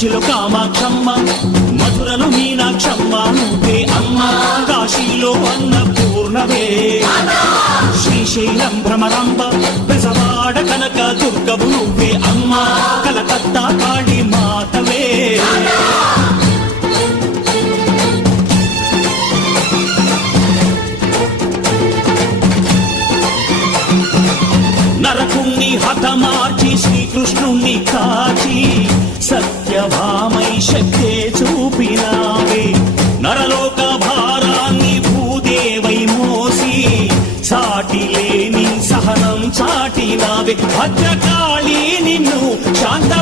కంచిలో కామాక్షమ్మ, మధురలో మీనాక్షమ్మ నువ్వే అమ్మ, కాశీలో అన్నపూర్ణవే, శ్రీశైలం భ్రమరాంబ, బెజవాడ కనక దుర్గవు నువ్వే అమ్మ, కలకత్తా కాళీ మాతవే. నరకుణ్ణి హతమార్చి శ్రీకృష్ణుణ్ణి కాచి సత్యభామై శక్తే చూపినావే, నరలోక భారాన్ని భూదేవై మోసి సాటి లేని సహనం చాటినావే, భద్రకాళి నిన్ను శాంత